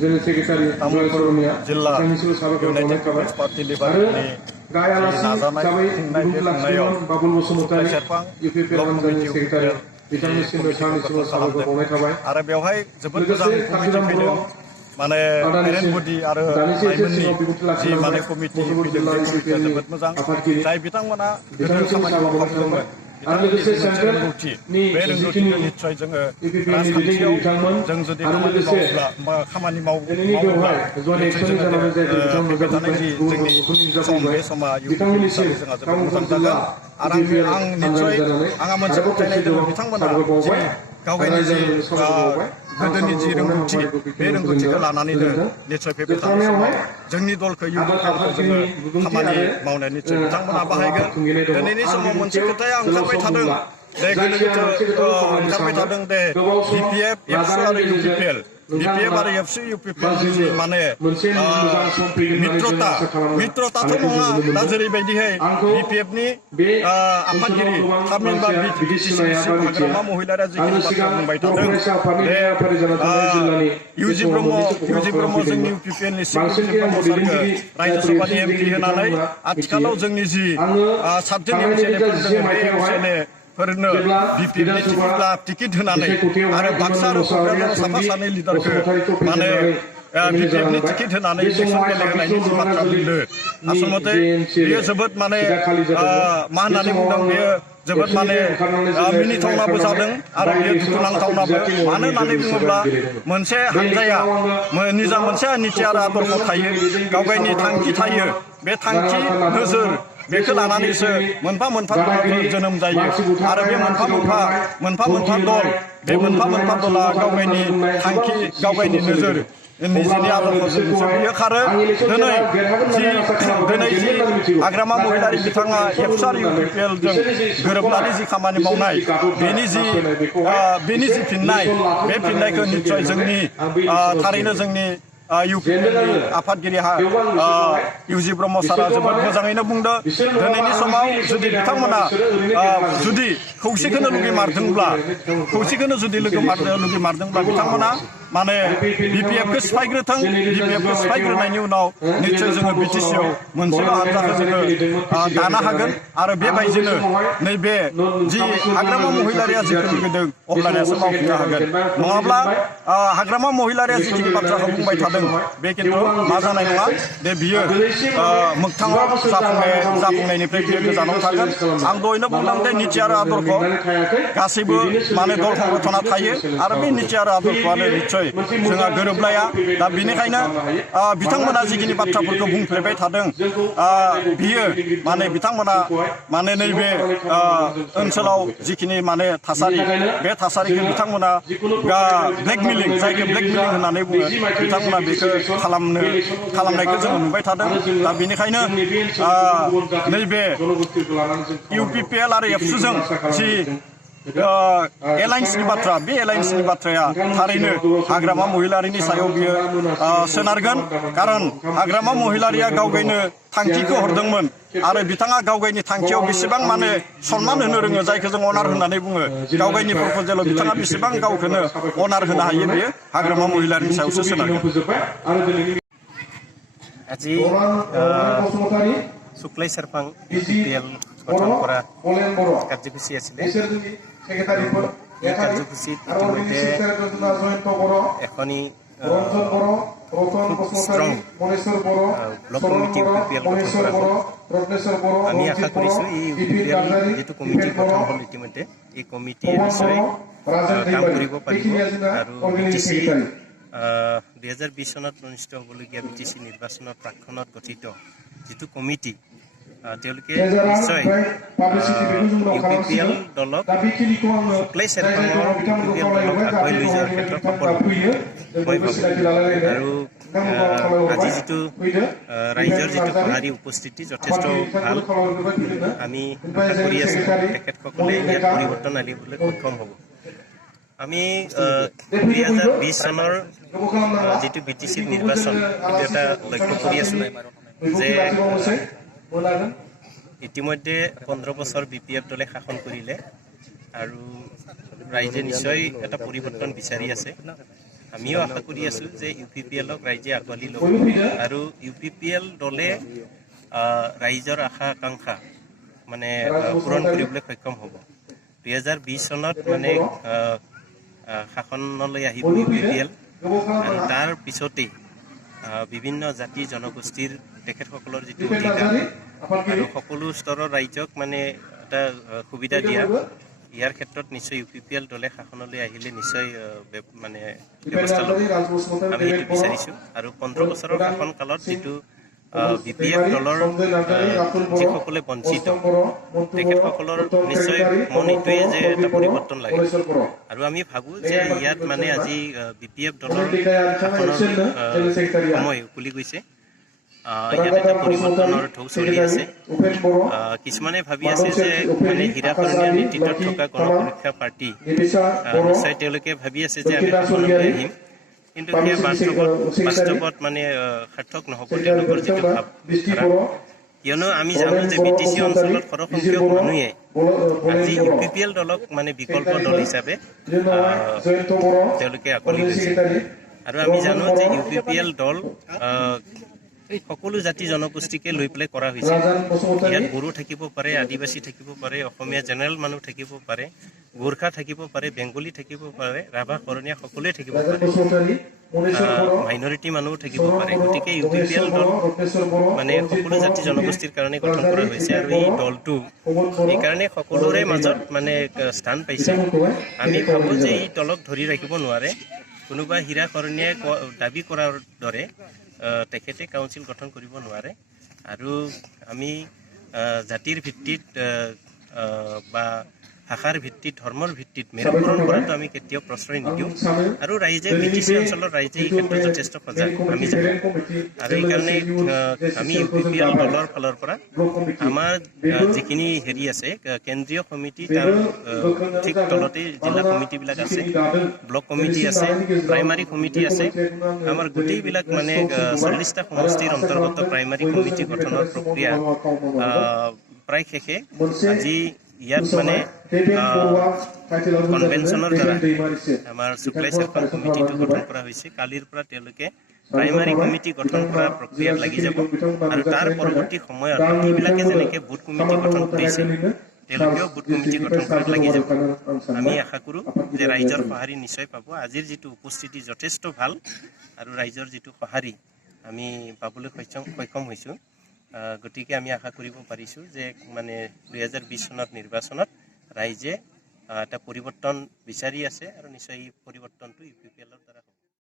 जिल्ला United people's party लिबारेलनि नाजानाय खुंनाय बे खुंनायाव सुक्लाय सेरफां ब्लक कमिटि अफिसियेल कमिटिखौ खालामदों आरो बेवहाय जोबोद मोजां कमिटि फैदों माने पेरेन्ट बडि आरो लाइमोननि जि माने कमिटि फैदों बे कमिटिया जोबोद मोजां जाय बिथांमोना गोदो खामानि मावखांदोंमोन बिथांमोननि जि मोनसे रोंगौथि बे रोंगौथिखौ निस्सय जोङो राजखान्थियाव जों जुदि खामानि मावोब्ला निस्सय जोङो फैबाय थानाय जि जोंनि सम बे समा इउपिपिएल हिसाबै जोंहा जोबोद मोजां जागोन आरो आं निस्सय आंहा मोनसे फोथायनाय दङ बिथांमोना जि गावगायनि जि गोदोनि जि रोंगौथि बे रोंगौथिखौ लानानैनो निस्सय फैबाय थानाय समाव जोंनि दलखौ इउपिपिएलखौ जोङो खामानि मावनाय निस्सय बिथांमोना बाहायगोन दिनैनि समाव मोनसे खोथाया ओंखारबाय थादों दे गोदो ओंखारबाय थादों दे बिपिएफ एबसु आरो इउपिपिएल बिपिएफ आरो एबसु इउपिपिएल जि माने मित्रताथ' नङा दा जेरैबायदिहाय बिपिएफनि आफादगिरि थामहिनबा बिटिसि हाग्रामा महिलारिया जिखिनि बाथ्रा बुंबाय थादों बे इउजि ब्रह्म जोंनि इउपिपिएलनि सिकिउरिटि ब्रह्म सारखौ रायजो सभानि एमपि होनानै आथिखालाव जोंनि जि सातजन एमसिएलएफोर दङ बे एमसिएलएफोरनो बिपिएफनि टिकेट होनानै आरो बाक्सा आरो क'क्राझाराव साफा सानै लिडारखौ माने बिपिएफनि टिकेट होनानै इलेक्सन गेलेहोनायनि जि बाथ्रा बुंदों आसलथे बेयो जोबोद माने मा होननानै बुंदों बेयो जोबोद माने मिनिथावनाबो जादों आरो बेयो दुखुनांथावनाबो मानो होननानै बुङोब्ला मोनसे हानजाया निजा मोनसे निथि आरो आदर्श थायो गावगायनि थांखि थायो बे थांखि नोजोर बेखौ लानानैसो मोनफा मोनफा जोनोम जायो आरो बे मोनफा मोनफा दल बे मोनफा दला गावगायनि थांखि गावगायनि नोजोर निजेनि आदर्शजोंसो बियो खारो दिनै जि हाग्रामा महिलारि बिथाङा एबसु आरो इउपिपिएलजों गोरोबनानै जि खामानि मावनाय बेनि जि फिननाय बे फिननायखौ निस्सय जोंनि थारैनो जोंनि इउपिपिएलनि आफादगिरि इउजि ब्रह्म सारा जोबोद मोजाङैनो बुंदों दिनैनि समाव जुदि बिथांमोना जुदि खौसेखौनो लुगैमारदोंब्ला बिथांमोना माने बिपिएफखौ सिफायग्रोथों बिपिएफखौ सिफायग्रोनायनि उनाव निस्सय जोङो बिटिसिआव मोनसेल' हानजाखौ जोङो दानो हागोन आरो बेबायदिनो नैबे जि हाग्रामा महिलारिया जिखौ लुगैदों अब्लानियासो मावफुंनो हागोन नङाब्ला हाग्रामा महिलारिया जिखिनि बाथ्राखौ बुंबाय थादों बे खिन्थु मा जानाय नङा दे बियो मोगथाङाव जाफुंनायनिफ्राय बियो गोजानाव थागोन आं दहायनो बुंदों दे निथि आरो आदर्श गासैबो माने दल संगठना थायो आरो बे निथि आरो आदर्शआनो निस्सय जोंहा गोरोबलाया दा बेनिखायनो बिथांमोना जिखिनि बाथ्राफोरखौ बुंफ्लेबाय थादों बियो माने बिथांमोना माने नैबे ओनसोलाव जिखिनि माने थासारि बे थासारिखौ बिथांमोना ब्लेकमेलिं जायखौ ब्लेकमेलिं होननानै बुङो बिथांमोना बेखौ खालामनायखौ जोङो नुबाय थादों दा बेनिखायनो नैबे इउपिपिएल आरो एबसुजों जि एलायन्सनि बाथ्रा बे एलायन्सनि बाथ्राया थारैनो हाग्रामा महिलारिनि सायाव बियो सोनारगोन कारन हाग्रामा महिलारिया गावगायनो थांखिखौ हरदोंमोन आरो बिथाङा गावगायनि थांखियाव बेसेबां माने सन्मान होनो रोङो जायखौ जों अनार होननानै बुङो गावगायनि प्रप'जेलाव बिथाङा बेसेबां गावखौनो अनार होनो हायो बेयो हाग्रामा महिलारिनि सायावसो सोनारगोन আজি শুক্লাই সেরফাং ইউপিপিএল গঠন করা কার্যসূচী আছিলে এই কার্যসূচীত ইতিমধ্যে এখনই খুব স্ট্রং ব্লক কমিটি ইউপিপিএল গঠন করা হল আমি আশা কৰিছোঁ এই ইউপিপিএল যেটো কমিটি গঠন হল ইতিমধ্যে এই কমিটিয়ে নিশ্চয় কাম কৰিব পাৰিব আৰু বিটিচি 2020 চনত অনুষ্ঠিত হ'বলগীয়া বিটিচি নিৰ্বাচনৰ প্ৰাক্ষণত গঠিত যেটো কমিটি তেওঁলোকে নিশ্চয় ইউপিপিএল দলক শুক্লাই সেৰফাঙৰ ইউপিপিএল দলক আগুৱাই লৈ যোৱাৰ ক্ষেত্ৰত সফল হ'ব মই ভাবোঁ আৰু আজি যিটো ৰাইজৰ যিটো সঁহাৰি উপস্থিতি যথেষ্ট ভাল আমি আশা কৰি আছোঁ তেখেতসকলে ইয়াত পৰিৱৰ্তন আনিবলৈ সক্ষম হ'ব আমি 2020 চনৰ যেটো বিটিচিৰ নিৰ্বাচন এটা লক্ষ্য কৰি আছোঁ যে ইতিমধ্যে 15 বছৰ বিপিএফ দলে শাসন কৰিলে আৰু ৰাইজে নিশ্চয় এটা পৰিৱৰ্তন বিচাৰি আছে আমিও আশা কৰি আছোঁ যে UPPLক ৰাইজে আঁকোৱালি ল'ব আৰু UPPL দলে ৰাইজৰ আশা আকাংক্ষা মানে পূৰণ কৰিবলৈ সক্ষম হ'ব। 2020 চনত মানে শাসনলৈ আহিব UPPL আৰু তাৰ পিছতেই বিভিন্ন জাতি জনগোষ্ঠীৰ তেখেতসকলৰ যিটো অধিকাৰ আৰু সকলো স্তৰৰ ৰাইজক মানে এটা সুবিধা দিয়া, ইয়াৰ ক্ষেত্ৰত নিশ্চয় UPPL দলে শাসনলৈ আহিলে নিশ্চয় মানে ব্যৱস্থা ল'ব। আমি সেইটো বিচাৰিছোঁ আৰু 15 বছৰৰ শাসনকালত যিটো BPF দলৰ যিসকলে বঞ্চিত তেখেতসকলৰ নিশ্চয় মন এইটোৱে যে এটা পৰিৱৰ্তন লাগে আৰু আমি ভাবোঁ যে ইয়াত মানে আজি BPF দলৰ শাসনৰ সময় উকলি গৈছে। ইয়াত এটা পৰিৱৰ্তনৰ ঢৌ চলি আছে। কিছুমানে ভাবি আছে যে মানে হীৰা কৰণীয়াৰ নেতৃত্বত থকা গণসুৰক্ষা পাৰ্টি নিশ্চয় তেওঁলোকে ভাবি আছে যে আমি শাসনলৈ আহিম, কিন্তু সেয়া বাস্তৱত মানে সাৰ্থক নহ'ব তেওঁলোকৰ যিটো ভাৱধাৰা। কিয়নো আমি জানো যে BTC অঞ্চলত সৰহসংখ্যক মানুহে আজি UPPL দলক মানে বিকল্প দল হিচাপে তেওঁলোকে আঁকোৱালি লৈছে আৰু আমি জানো যে UPPL দল সকলো জাতি জনগোষ্ঠীকে লৈ পেলাই কৰা হৈছে। ইয়াত বড়ো থাকিব পাৰে, আদিবাসী থাকিব পাৰে, অসমীয়া জেনেৰেল মানুহ থাকিব পাৰে, গোৰ্খা থাকিব পাৰে, বেংগলী থাকিব পাৰে, ৰাভা শৰণীয়া সকলোৱে থাকিব পাৰে, মাইনৰিটি মানুহো থাকিব পাৰে। গতিকে UPPL দল মানে সকলো জাতি জনগোষ্ঠীৰ কাৰণে গঠন কৰা হৈছে আৰু এই দলটো এইকাৰণে সকলোৰে মাজত মানে স্থান পাইছে। আমি ভাবোঁ যে এই দলক ধৰি ৰাখিব নোৱাৰে। কোনোবা হীৰা কৰণীয়াই দাবী কৰাৰ দৰে তেখেতে কাউন্সিল গঠন কৰিব নোৱাৰে আৰু আমি জাতিৰ ভিত্তিত বা ভাষাৰ ভিত্তিত ধৰ্মৰ ভিত্তিত মেৰুকৰণ কৰাটো আমি কেতিয়াও প্ৰশ্ৰয় নিদিওঁ আৰু ৰাইজে BTC অঞ্চলৰ ৰাইজে এই ক্ষেত্ৰত যথেষ্ট সজাগ আমি জানো আৰু এইকাৰণে আমি UPPL দলৰ ফালৰ পৰা আমাৰ যিখিনি হেৰি আছে কেন্দ্ৰীয় সমিতি তাৰ ঠিক তলতে জিলা কমিটিবিলাক আছে, ব্লক কমিটি আছে, প্ৰাইমাৰী কমিটি আছে। আমাৰ গোটেইবিলাক মানে 40টা সমষ্টিৰ অন্তৰ্গত প্ৰাইমাৰী কমিটি গঠনৰ প্ৰক্ৰিয়া প্ৰায় শেষে। আজি ইয়াত মানে কনভেনশ্যনৰ দ্বাৰা আমাৰ শুক্লাই চেৰপাং কমিটিটো গঠন কৰা হৈছে। কালিৰ পৰা তেওঁলোকে প্ৰাইমাৰী কমিটি গঠন কৰা প্ৰক্ৰিয়াত লাগি যাব আৰু তাৰ পৰৱৰ্তী সময়ত বাকীবিলাকে যেনেকৈ বুথ কমিটি গঠন কৰিছে তেওঁলোকেও বুথ কমিটি গঠন কৰাত লাগি যাব। আমি আশা কৰোঁ যে ৰাইজৰ সঁহাৰি নিশ্চয় পাব। আজিৰ যিটো উপস্থিতি যথেষ্ট ভাল আৰু ৰাইজৰ যিটো সঁহাৰি আমি পাবলৈ সক্ষম হৈছোঁ। গতিকে আমি আশা কৰিব পাৰিছোঁ যে মানে 2020 চনত নিৰ্বাচনত ৰাইজে এটা পৰিৱৰ্তন বিচাৰি আছে আৰু নিশ্চয় এই পৰিৱৰ্তনটো UPPLৰ দ্বাৰা হ'ব।